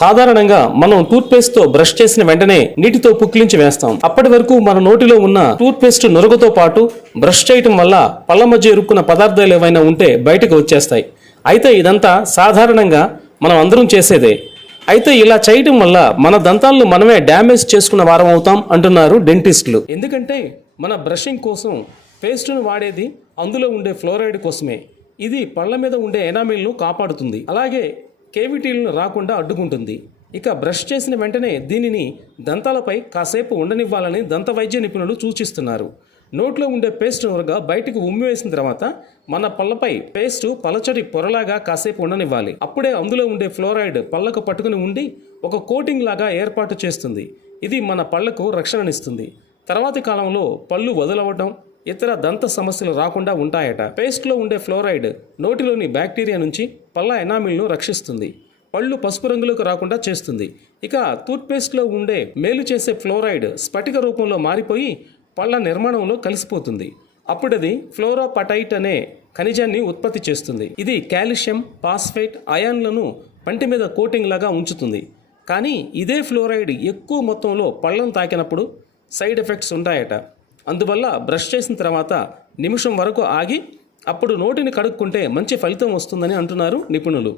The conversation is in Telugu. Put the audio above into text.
సాధారణంగా మనం టూత్ పేస్ట్ తో బ్రష్ చేసిన వెంటనే నీటితో పుక్కిలించి వేస్తాం. అప్పటి వరకు మన నోటిలో ఉన్న టూత్ పేస్ట్ నురగతో పాటు బ్రష్ చేయటం వల్ల పళ్ళ మధ్య ఇరుక్కున్న పదార్థాలు ఏవైనా ఉంటే బయటకు వచ్చేస్తాయి. అయితే ఇదంతా సాధారణంగా మనం అందరం చేసేదే. అయితే ఇలా చేయటం వల్ల మన దంతాలను మనమే డ్యామేజ్ చేసుకున్న వారం అవుతాం అంటున్నారు డెంటిస్టులు. ఎందుకంటే మన బ్రషింగ్ కోసం పేస్టును వాడేది అందులో ఉండే ఫ్లోరైడ్ కోసమే. ఇది పళ్ళ మీద ఉండే ఎనామిల్ను కాపాడుతుంది, అలాగే కేవిటీలను రాకుండా అడ్డుకుంటుంది. ఇక బ్రష్ చేసిన వెంటనే దీనిని దంతాలపై కాసేపు ఉండనివ్వాలని దంత వైద్య నిపుణులు సూచిస్తున్నారు. నోట్లో ఉండే పేస్ట్ నురగ బయటకు ఉమ్మివేసిన తర్వాత మన పళ్ళపై పేస్టు పలచటి పొరలాగా కాసేపు ఉండనివ్వాలి. అప్పుడే అందులో ఉండే ఫ్లోరైడ్ పళ్ళకు పట్టుకుని ఉండి ఒక కోటింగ్ లాగా ఏర్పాటు చేస్తుంది. ఇది మన పళ్ళకు రక్షణనిస్తుంది. తర్వాతి కాలంలో పళ్ళు వదలవటం, ఇతర దంత సమస్యలు రాకుండా ఉంటాయట. పేస్ట్లో ఉండే ఫ్లోరైడ్ నోటిలోని బ్యాక్టీరియా నుంచి పళ్ళ ఎనామిల్ను రక్షిస్తుంది, పళ్ళు పసుపు రంగులోకి రాకుండా చేస్తుంది. ఇక టూత్పేస్ట్లో ఉండే మేలు చేసే ఫ్లోరైడ్ స్ఫటిక రూపంలో మారిపోయి పళ్ళ నిర్మాణంలో కలిసిపోతుంది. అప్పుడది ఫ్లోరోపటైట్ అనే ఖనిజాన్ని ఉత్పత్తి చేస్తుంది. ఇది కాల్షియం, ఫాస్ఫేట్, అయాన్లను పంటి మీద కోటింగ్ లాగా ఉంచుతుంది. కానీ ఇదే ఫ్లోరైడ్ ఎక్కువ మొత్తంలో పళ్ళను తాకినప్పుడు సైడ్ ఎఫెక్ట్స్ ఉంటాయట. అందువల్ల బ్రష్ చేసిన తర్వాత నిమిషం వరకు ఆగి అప్పుడు నోటిని కడుక్కుంటే మంచి ఫలితం వస్తుందని అంటున్నారు నిపుణులు.